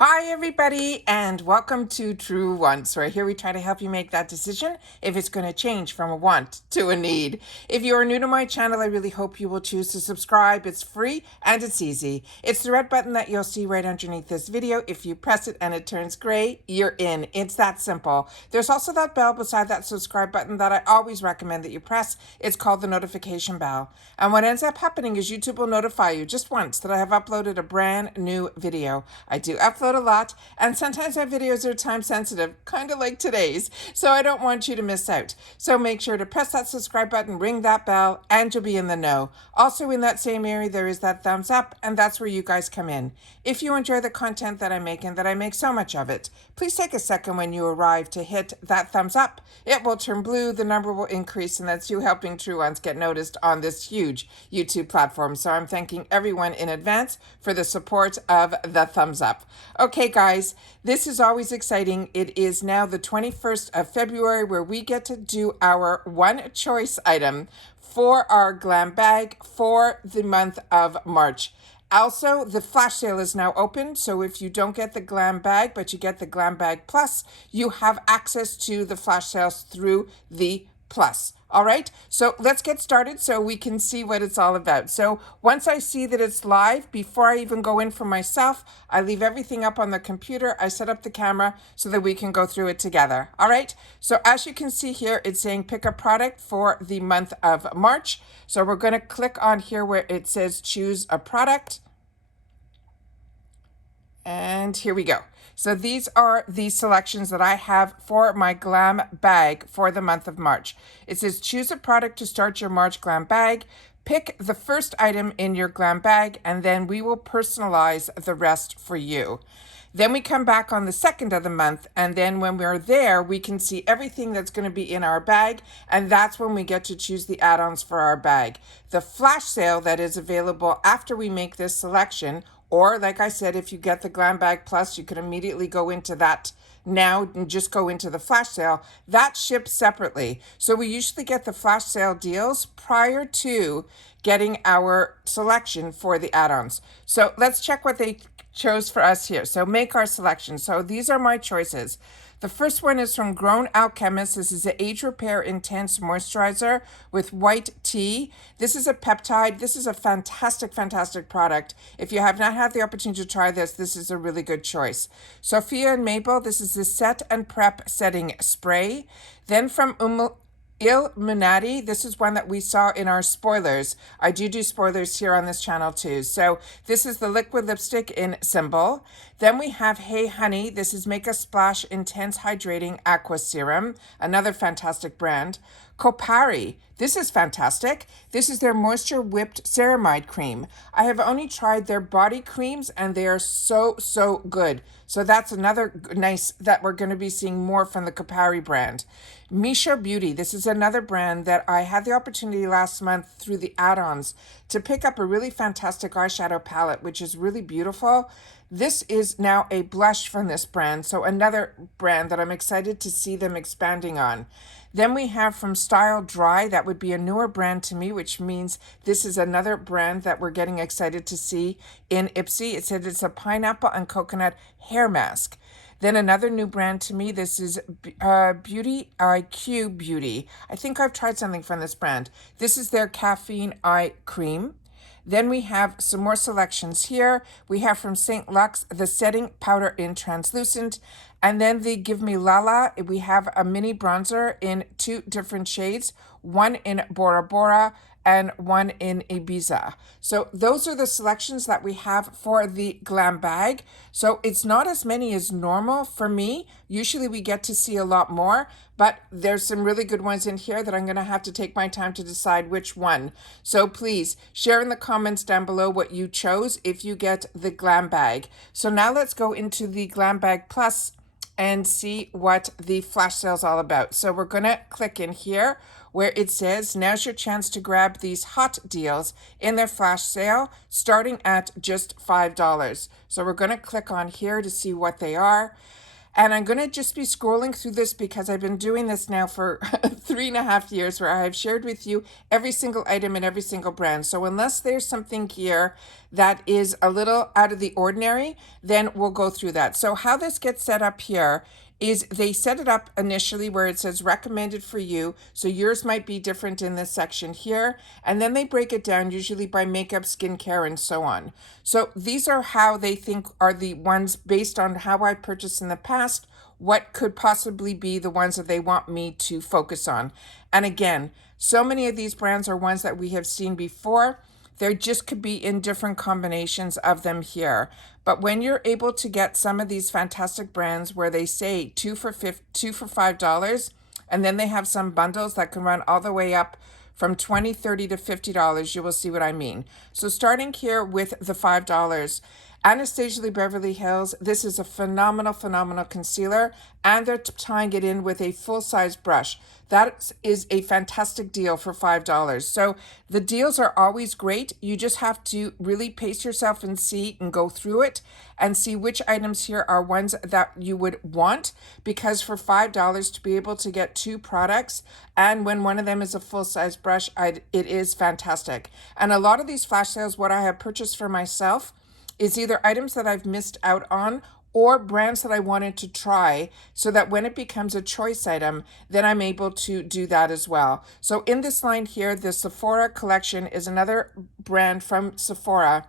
Hi everybody and welcome to True Wants, where here we try to help you make that decision if it's going to change from a want to a need. If you are new to my channel, I really hope you will choose to subscribe. It's free and it's easy. It's the red button that you'll see right underneath this video. If you press it and it turns gray, you're in. It's that simple. There's also that bell beside that subscribe button that I always recommend that you press. It's called the notification bell. And what ends up happening is YouTube will notify you just once that I have uploaded a brand new video. I do upload a lot, and sometimes my videos are time sensitive, kind of like today's, so I don't want you to miss out. So make sure to press that subscribe button, ring that bell, and you'll be in the know. Also in that same area, there is that thumbs up, and that's where you guys come in. If you enjoy the content that I make, and that I make so much of it, please take a second when you arrive to hit that thumbs up. It will turn blue, the number will increase, and that's you helping True Ones get noticed on this huge YouTube platform. So I'm thanking everyone in advance for the support of the thumbs up. Okay, guys, this is always exciting. It is now the 21st of February where we get to do our one choice item for our glam bag for the month of March. Also, the flash sale is now open, so if you don't get the glam bag, but you get the glam bag plus, you have access to the flash sales through the plus. All right, so let's get started so we can see what it's all about. So once I see that it's live, before I even go in for myself, I leave everything up on the computer. I set up the camera so that we can go through it together. All right, so as you can see here, it's saying pick a product for the month of March. So we're going to click on here where it says choose a product. And here we go. So these are the selections that I have for my glam bag for the month of March. It says choose a product to start your March glam bag. Pick the first item in your glam bag, and then we will personalize the rest for you. Then we come back on the 2nd of the month, and then when we're there, we can see everything that's going to be in our bag, and that's when we get to choose the add-ons for our bag. The flash sale that is available after we make this selection, or like I said, if you get the Glam Bag Plus, you can immediately go into that now and just go into the flash sale. That ships separately. So we usually get the flash sale deals prior to getting our selection for the add-ons. So let's check what they chose for us here. So make our selection. So these are my choices. The first one is from Grown Alchemist. This is an Age Repair Intense Moisturizer with white tea. This is a peptide. This is a fantastic, fantastic product. If you have not had the opportunity to try this, this is a really good choice. Sophia and Mabel, this is the Set and Prep Setting Spray. Then from Illuminati, this is one that we saw in our spoilers. I do spoilers here on this channel too. So this is the liquid lipstick in Symbol. Then we have Hey Honey. This is Make a Splash Intense Hydrating Aqua Serum, another fantastic brand. Kopari, this is fantastic. This is their Moisture Whipped Ceramide Cream. I have only tried their body creams and they are so good. So that's another nice that we're going to be seeing more from the Kopari brand. Misha Beauty, this is another brand that I had the opportunity last month through the add-ons to pick up a really fantastic eyeshadow palette, which is really beautiful. This is now a blush from this brand, so another brand that I'm excited to see them expanding on. Then we have from Style Dry, that would be a newer brand to me, which means this is another brand that we're getting excited to see in IPSY. It said it's a pineapple and coconut hair mask. Then another new brand to me, this is Beauty IQ Beauty. I think I've tried something from this brand. This is their Caffeine Eye Cream. Then we have some more selections here. We have from St. Lux, the Setting Powder in Translucent. And then the Give Me Lala, we have a mini bronzer in 2 different shades, one in Bora Bora and one in Ibiza. So those are the selections that we have for the glam bag. So it's not as many as normal for me. Usually we get to see a lot more, but there's some really good ones in here that I'm going to have to take my time to decide which one. So please share in the comments down below what you chose if you get the glam bag. So now let's go into the Glam Bag Plus and see what the flash sale is all about. So we're going to click in here where it says, now's your chance to grab these hot deals in their flash sale, starting at just $5. So we're going to click on here to see what they are. And I'm going to just be scrolling through this because I've been doing this now for 3.5 years, where I have shared with you every single item in every single brand. So unless there's something here that is a little out of the ordinary, then we'll go through that. So how this gets set up here is they set it up initially where it says recommended for you. So yours might be different in this section here. And then they break it down usually by makeup, skincare, and so on. So these are how they think are the ones based on how I purchased in the past, what could possibly be the ones that they want me to focus on. And again, so many of these brands are ones that we have seen before. There just could be in different combinations of them here. But when you're able to get some of these fantastic brands where they say two for $5, and then they have some bundles that can run all the way up from $20, $30 to $50, you will see what I mean. So starting here with the $5, Anastasia Beverly Hills, this is a phenomenal concealer, and they're tying it in with a full-size brush. That is a fantastic deal for $5. So the deals are always great. You just have to really pace yourself and see and go through it and see which items here are ones that you would want, because for $5 to be able to get two products, and when one of them is a full-size brush, it is fantastic. And a lot of these flash sales, what I have purchased for myself, is either items that I've missed out on or brands that I wanted to try, so that when it becomes a choice item, then I'm able to do that as well. So in this line here, the Sephora collection is another brand from Sephora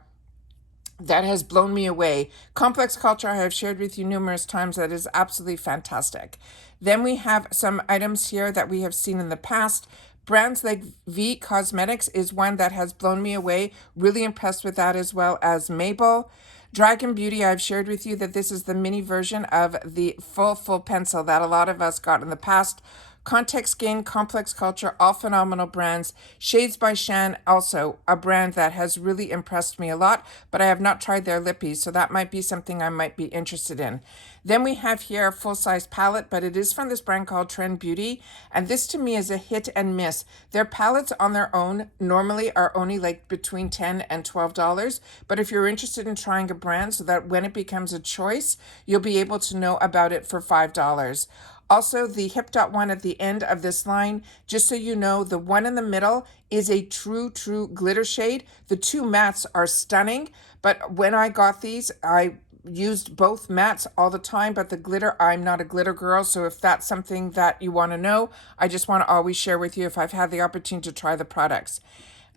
that has blown me away. Complex Culture, I have shared with you numerous times, that is absolutely fantastic. Then we have some items here that we have seen in the past. Brands like V Cosmetics is one that has blown me away. Really impressed with that, as well as Mabel. Dragon Beauty, I've shared with you that this is the mini version of the full pencil that a lot of us got in the past. Context Gain, Complex Culture, all phenomenal brands. Shades by Shan, also a brand that has really impressed me a lot, but I have not tried their lippies, so that might be something I might be interested in. Then we have here a full-size palette, but it is from this brand called Trend Beauty, and this to me is a hit and miss. Their palettes on their own normally are only like between $10 and $12, but if you're interested in trying a brand so that when it becomes a choice, you'll be able to know about it for $5. Also, the Hip Dot one at the end of this line, just so you know, the one in the middle is a true glitter shade. The two mattes are stunning, but when I got these, I used both mattes all the time, but the glitter, I'm not a glitter girl, so if that's something that you want to know, I just want to always share with you if I've had the opportunity to try the products.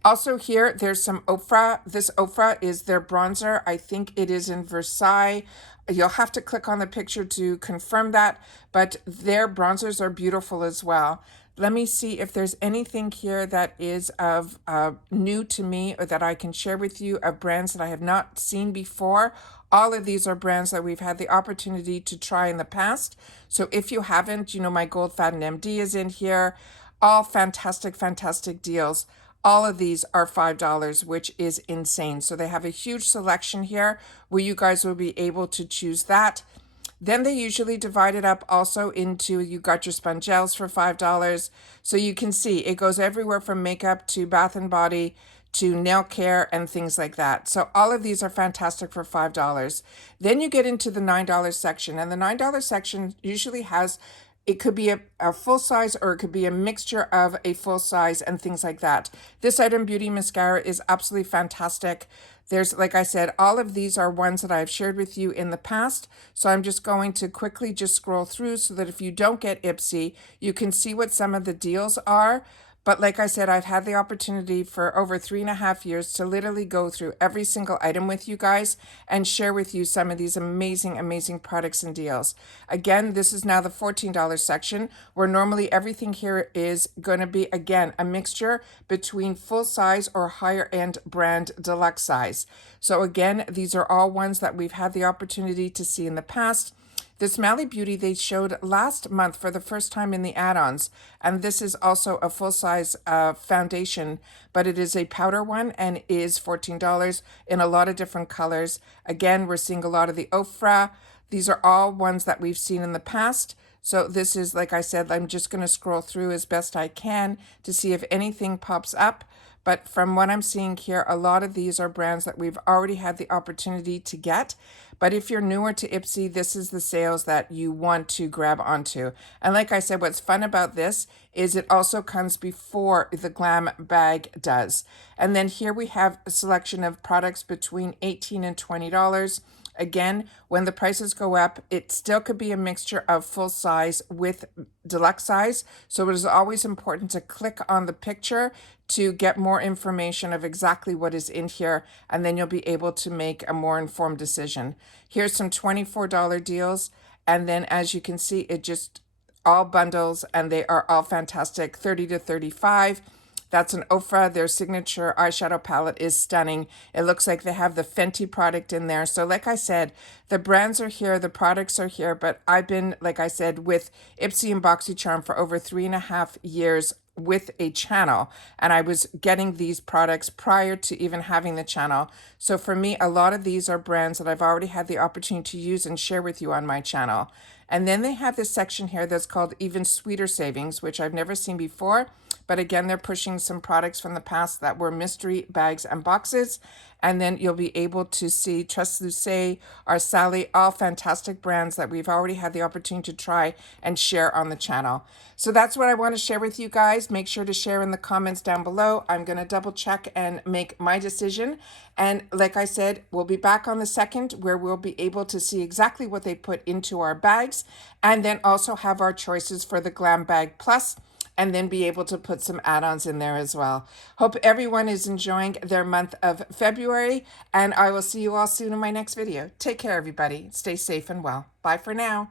Also here, there's some Ofra. This Ofra is their bronzer. I think it is in Versailles. You'll have to click on the picture to confirm that, but their bronzers are beautiful as well. Let me see if there's anything here that is of new to me or that I can share with you of brands that I have not seen before. All of these are brands that we've had the opportunity to try in the past. So if you haven't, you know, my Gold Faden MD is in here. All fantastic deals. All of these are $5, which is insane. So they have a huge selection here where you guys will be able to choose that. Then they usually divide it up also into, you got your Spongels for $5. So you can see it goes everywhere from makeup to bath and body to nail care and things like that. So all of these are fantastic for $5. Then you get into the $9 section, and the $9 section usually has, it could be a full size or it could be a mixture of a full size and things like that. This Item Beauty mascara is absolutely fantastic. There's, like I said, all of these are ones that I've shared with you in the past. So I'm just going to quickly just scroll through so that if you don't get IPSY, you can see what some of the deals are. But like I said, I've had the opportunity for over 3.5 years to literally go through every single item with you guys and share with you some of these amazing products and deals. Again, this is now the $14 section, where normally everything here is going to be, again, a mixture between full size or higher end brand deluxe size. So again, these are all ones that we've had the opportunity to see in the past. This Mally Beauty they showed last month for the first time in the add-ons, and this is also a full-size foundation, but it is a powder one and is $14 in a lot of different colors. Again, we're seeing a lot of the Ofra. These are all ones that we've seen in the past. So this is, like I said, I'm just going to scroll through as best I can to see if anything pops up. but from what I'm seeing here, a lot of these are brands that we've already had the opportunity to get. But if you're newer to IPSY, this is the sales that you want to grab onto. And like I said, what's fun about this is it also comes before the Glam Bag does. And then here we have a selection of products between $18 and $20. Again, when the prices go up, it still could be a mixture of full size with deluxe size. So it is always important to click on the picture to get more information of exactly what is in here, and then you'll be able to make a more informed decision. Here's some $24 deals, and then as you can see, it just all bundles, and they are all fantastic. 30 to 35. That's an Ofra. Their signature eyeshadow palette is stunning. It looks like they have the Fenty product in there. So like I said, the brands are here, the products are here, but I've been, like I said, with IPSY and BoxyCharm for over 3.5 years with a channel, and I was getting these products prior to even having the channel. So for me, a lot of these are brands that I've already had the opportunity to use and share with you on my channel. And then they have this section here that's called Even Sweeter Savings, which I've never seen before. But again, they're pushing some products from the past that were mystery bags and boxes. And then you'll be able to see Trust Lucé, our Sally, all fantastic brands that we've already had the opportunity to try and share on the channel. So that's what I want to share with you guys. Make sure to share in the comments down below. I'm going to double check and make my decision. And like I said, we'll be back on the 2nd where we'll be able to see exactly what they put into our bags, and then also have our choices for the Glam Bag Plus, and then be able to put some add-ons in there as well. Hope everyone is enjoying their month of February, and I will see you all soon in my next video. Take care, everybody. Stay safe and well. Bye for now.